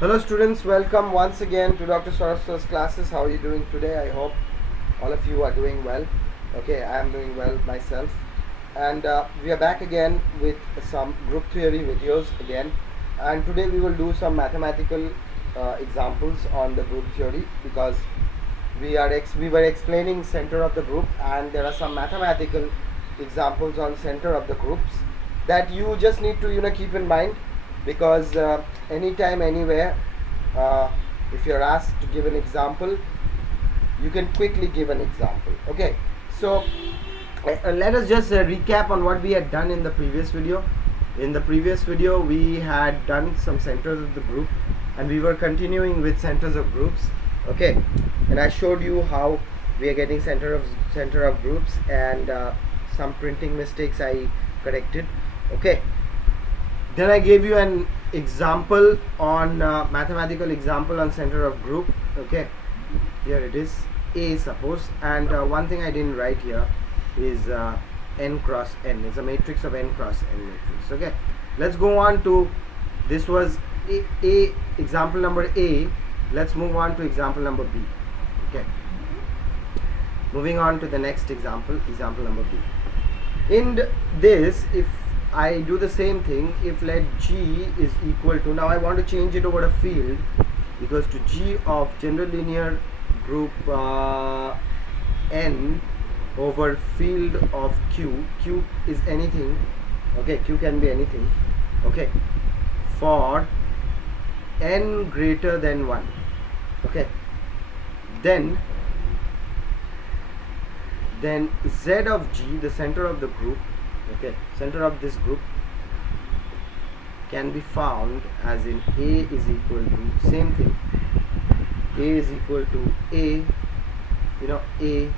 Hello students, welcome once again to Dr. Saraswat's classes. How are you doing today? I hope all of you are doing well. Okay, I am doing well myself. And we are back again with some group theory videos again. And today we will do some mathematical examples on the group theory because we were explaining center of the group, and there are some mathematical examples on center of the groups that you just need to keep in mind, because anytime anywhere, uh, if you're asked to give an example, you can quickly give an example. Okay, so let us just recap on what we had done in the previous video. In the previous video we had done some centers of the group, and we were continuing with centers of groups. Okay, and I showed you how we are getting center of groups, and some printing mistakes I corrected. Okay, then I gave you an example on mathematical example on center of group. Okay, here it is, A suppose, and one thing I didn't write here is n cross n. It's a matrix of n cross n matrix. Okay, let's go on to, this was a example number A. Let's move on to example number B. Okay, moving on to the next example number B. In this, if I do the same thing, if let G is equal to, now I want to change it over a field, equals to G of general linear group n over field of Q. Q is anything. Okay, Q can be anything. Okay, for n greater than 1. Okay, then Z of G, the center of the group, okay, center of this group, can be found as in A is equal to, same thing, A is equal to A, A,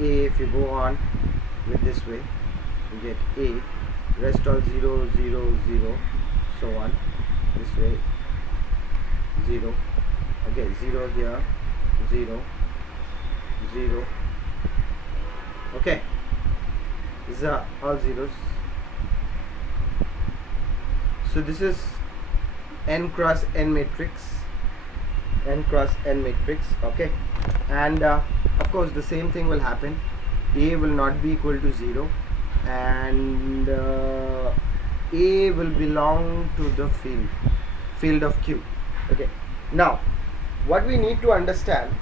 if you go on with this way, you get A, rest all 0, 0, 0, so on, this way, 0, okay, 0 here, 0, 0, okay, these are all zeros. So this is n cross n matrix, okay, and of course the same thing will happen. A will not be equal to 0, and A will belong to the field of Q. Okay, now what we need to understand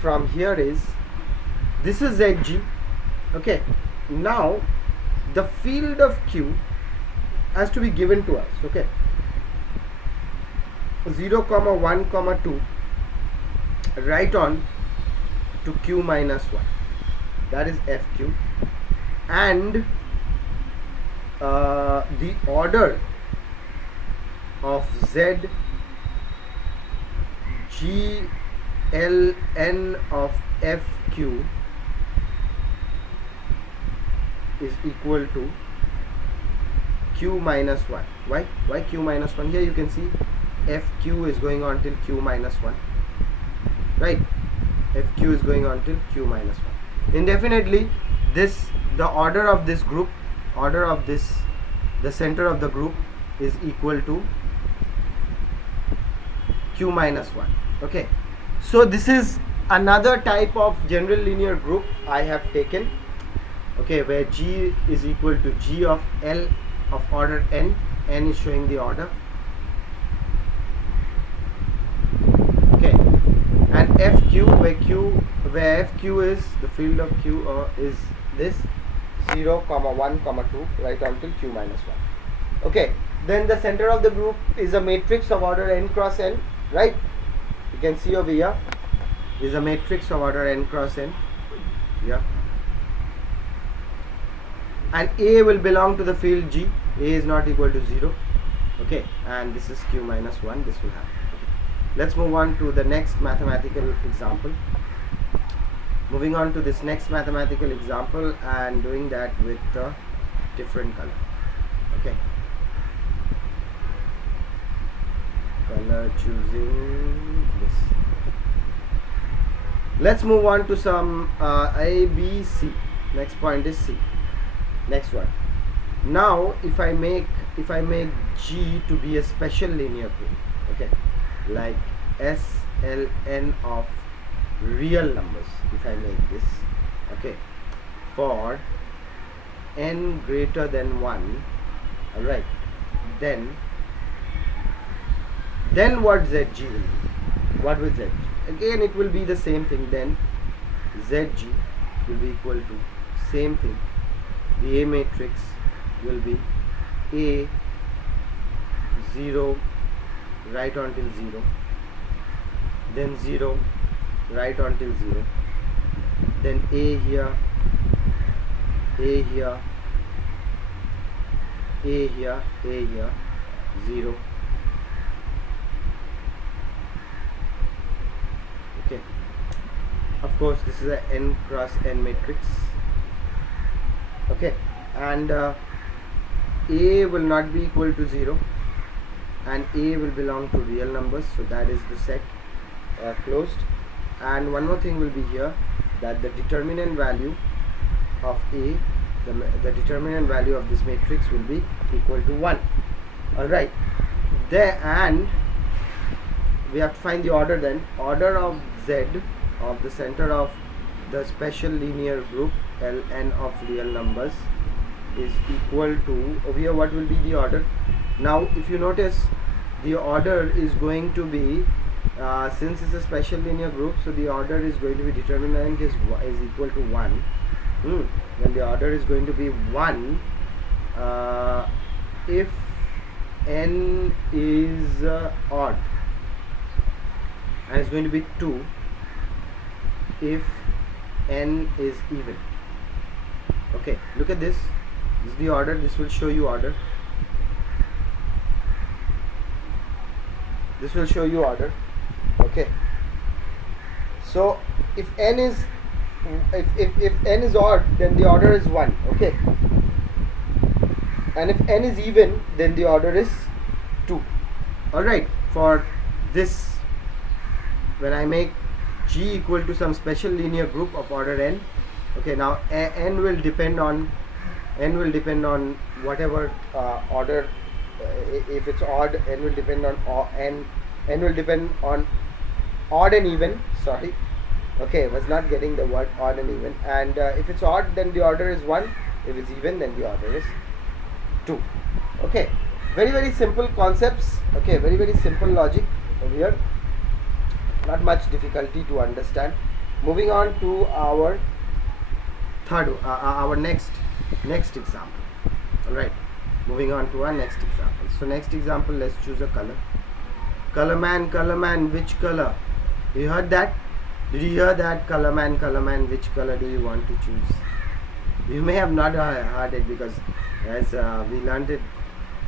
from here is, this is ZG. Okay, now the field of Q has to be given to us. Okay, 0, 1, 2, right on to Q minus 1, that is FQ, and the order of Z G L N of FQ is equal to Q minus 1. Why Q minus 1? Here you can see FQ is going on till Q minus 1, right? FQ is going on till Q minus 1. Indefinitely, the order of this group, the center of the group is equal to Q minus 1. Okay, so this is another type of general linear group I have taken. Okay, where G is equal to G of L of order n. N is showing the order. Okay, and FQ, where FQ is the field of Q, is this 0, 1, 2, right until Q minus 1. Okay, then the center of the group is a matrix of order n cross n, right? You can see over here is a matrix of order n cross n. Yeah, and A will belong to the field G. A is not equal to 0. Okay, and this is Q minus 1. This will happen. Okay. Let's move on to the next mathematical example. Moving on to this next mathematical example, and doing that with a different color. Okay, color choosing this. Let's move on to some A, B, C. Next point is C. Next one. Now if I make G to be a special linear group, okay, like SLN of real numbers. If I make this, okay, for n greater than 1, alright, then what ZG will be? What will ZG? Again, it will be the same thing. Then ZG will be equal to same thing. The A matrix will be A 0 right until 0, then 0 right until 0, then A here, A here, A here, A here, 0. Okay, of course this is a n cross n matrix. Okay, and A will not be equal to 0, and A will belong to real numbers, so that is the set closed. And one more thing will be here, that the determinant value of A, the determinant value of this matrix will be equal to 1. Alright, there, and we have to find the order. Then order of Z of the center of the special linear group Ln of real numbers is equal to, over here what will be the order? Now if you notice, the order is going to be, since it's a special linear group, so the order is going to be, determinant is equal to 1. When the order is going to be 1, if n is odd, and it's going to be 2 if n is even. Okay, look at this. This is the order. This will show you order. This will show you order. Okay, so if n is if n is odd, then the order is 1. Okay, and if n is even, then the order is 2. Alright, for this, when I make G equal to some special linear group of order n, okay, now n will depend on whatever order. If it's odd, n will depend on n will depend on odd and even. Sorry, okay, was not getting the word odd and even. And if it's odd, then the order is 1. If it's even, then the order is 2. Okay, very simple concepts. Okay, very simple logic over here, not much difficulty to understand. Moving on to our next example. Alright, moving on to our next example. So next example, let's choose a color. Color man, which color? You heard that? Did you hear that? Color man, which color do you want to choose? You may have not heard it, because as we learned it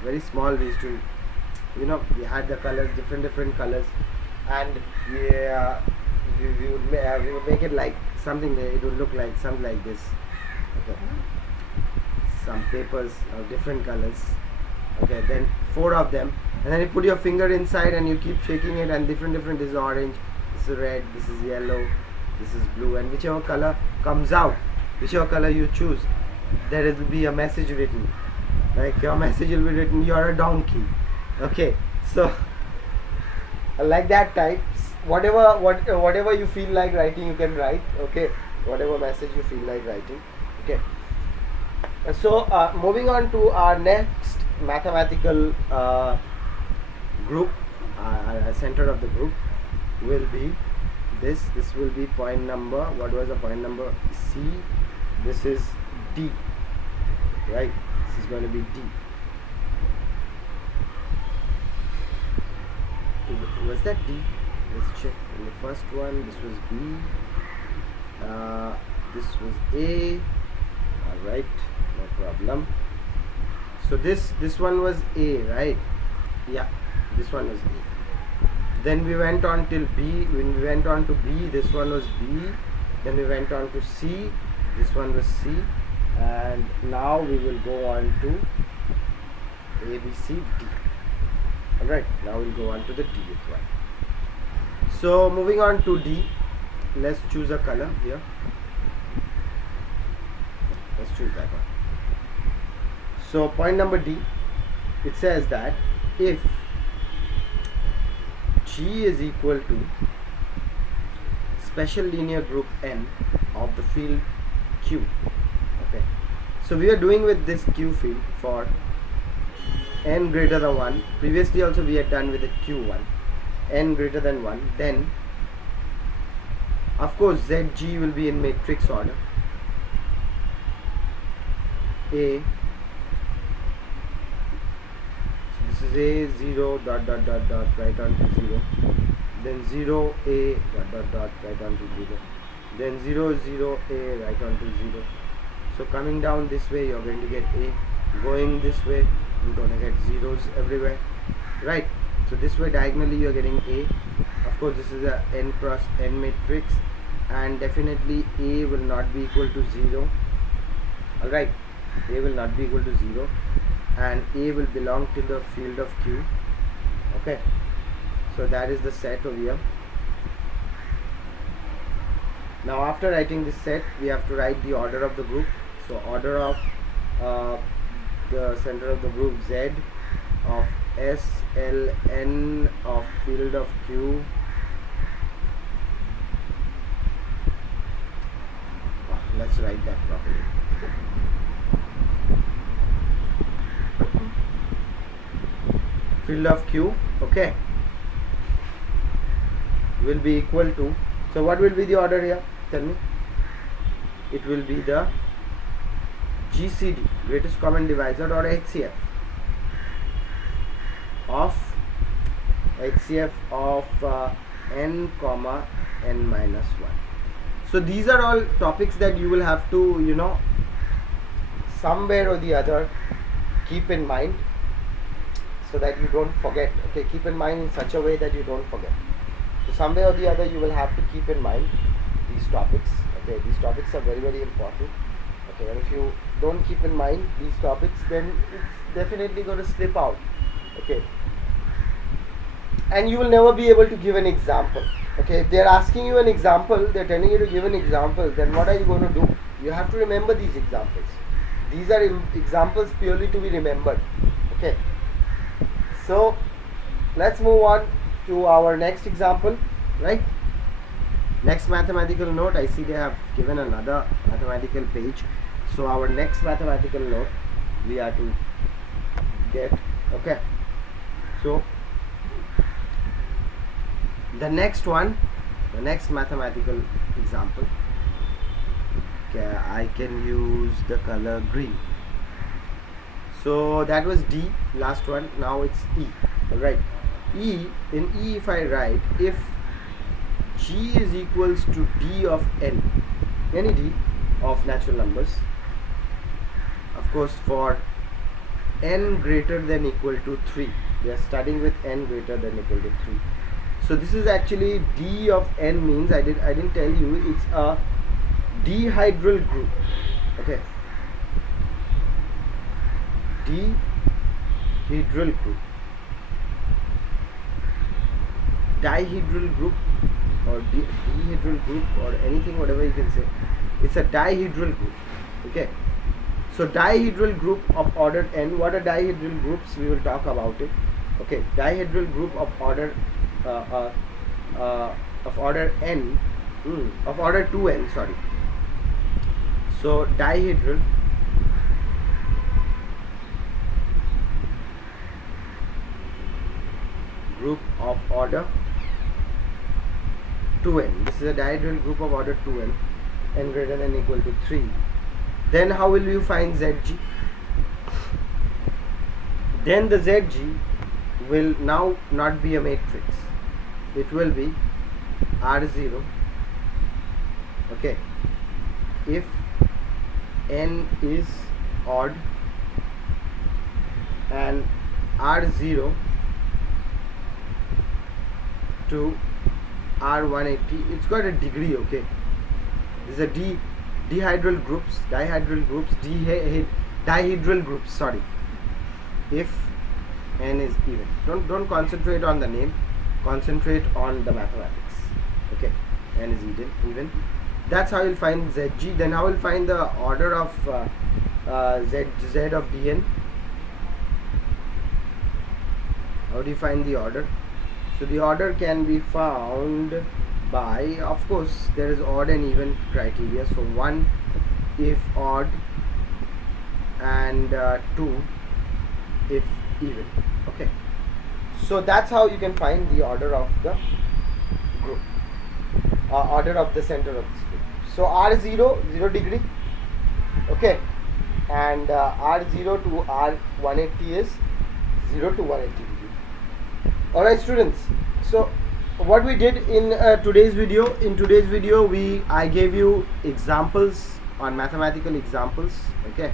very small, we used to, we had the colors, different colors, and we would make it like something. It would look like something like this. Okay, some papers of different colors. Okay, then 4 of them, and then you put your finger inside and you keep shaking it, and different. This is orange, this is red, this is yellow, this is blue, and whichever color comes out, whichever color you choose, there will be a message written. Like your message will be written, "You're a donkey." Okay, so like that types, whatever you feel like writing, you can write. Okay, whatever message you feel like writing. Okay, so moving on to our next mathematical group, center of the group will be this will be point number, what was the point number? C. This is D, right? This is going to be D. Was that D? Let's check. In the first one, this was B, this was A. Alright, no problem. So this one was A, right? Yeah, this one was A. Then we went on till B. When we went on to B, this one was B. Then we went on to C. This one was C. And now we will go on to A, B, C, D. Alright, now we'll go on to the D one. So moving on to D, let's choose a color here. Let's choose that one. So point number D, it says that if G is equal to special linear group n of the field Q. Okay, so we are doing with this Q field for n greater than 1. Previously also we had done with the Q1, n greater than 1. Then of course ZG will be in matrix order. A, so this is A 0 dot dot dot dot right on to 0, then 0 A dot dot dot right on to 0, then 0 0 A right on to 0. So coming down this way you're going to get A, going this way you're going to get zeros everywhere, right? So this way diagonally you're getting A. Of course this is a n cross n matrix, and definitely A will not be equal to 0. Alright, A will not be equal to 0, and A will belong to the field of Q. Okay, so that is the set over here. Now after writing this set, we have to write the order of the group. So order of the center of the group Z of S L N of field of Q. Let's write that properly. Field of Q, okay, will be equal to, so what will be the order here? Tell me. It will be the GCD, greatest common divisor, or HCF of n comma n minus 1. So these are all topics that you will have to somewhere or the other keep in mind, so that you don't forget. Okay, keep in mind in such a way that you don't forget. So somewhere or the other you will have to keep in mind these topics. Okay, these topics are very, very important. Okay, and if you don't keep in mind these topics, then it's definitely going to slip out. Okay, and you will never be able to give an example. Okay, if they're asking you an example, they're telling you to give an example, then what are you going to do? You have to remember these examples. These are examples purely to be remembered. Okay, so let's move on to our next example, right? Next mathematical note, I see they have given another mathematical page. So our next mathematical note we are to get. Okay, so the next one, the next mathematical example, okay, I can use the color green. So that was D, last one. Now it's E. Alright, E, in E if I write, if G is equals to D of n, any D of natural numbers, of course for n greater than equal to 3, we are studying with n greater than equal to 3. So this is actually D of n means, I didn't tell you, it's a dihedral group. Okay, dihedral group, dihedral group, or dihedral group, or anything, whatever you can say. It's a dihedral group. Okay, so dihedral group of order n. What are dihedral groups? We will talk about it. Okay, dihedral group of order n, of order 2n, sorry. So dihedral group of order 2n. This is a dihedral group of order 2n, n greater than equal to 3. Then how will you find ZG? Then the ZG will now not be a matrix. It will be R0. Okay, if n is odd and R0 to R180, it's got a degree. Okay, these are dihedral groups, dihedral groups, sorry, if n is even. Don't concentrate on the name, concentrate on the mathematics. Okay, n is even. That's how you'll find ZG. Then how will find the order of Z of Dn? How do you find the order? So the order can be found by, of course, there is odd and even criteria. So 1 if odd and 2 if even. Okay, so that's how you can find the order of the group, order of the center of this group. So R0, 0 degree, okay, and R0 to R180 is 0 to 180 degree. Alright students, so what we did in today's video, I gave you examples on mathematical examples. Okay,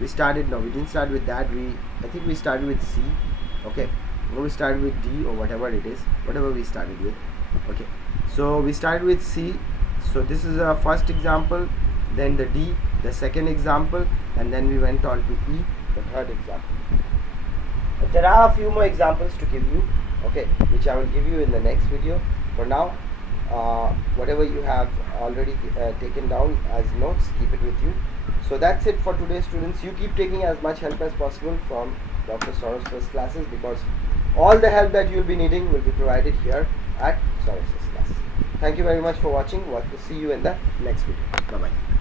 we didn't start with that, I think we started with C. Okay, we started with D or whatever it is, whatever we started with. Okay, so we started with C. So this is our first example, then the D, the second example, and then we went on to E, the third example. There are a few more examples to give you, okay, which I will give you in the next video. For now, whatever you have already taken down as notes, keep it with you. So that's it for today, students. You keep taking as much help as possible from Dr. Soros First Classes, because all the help that you will be needing will be provided here at Soros First Classes. Thank you very much for watching. We'll see you in the next video. Bye bye.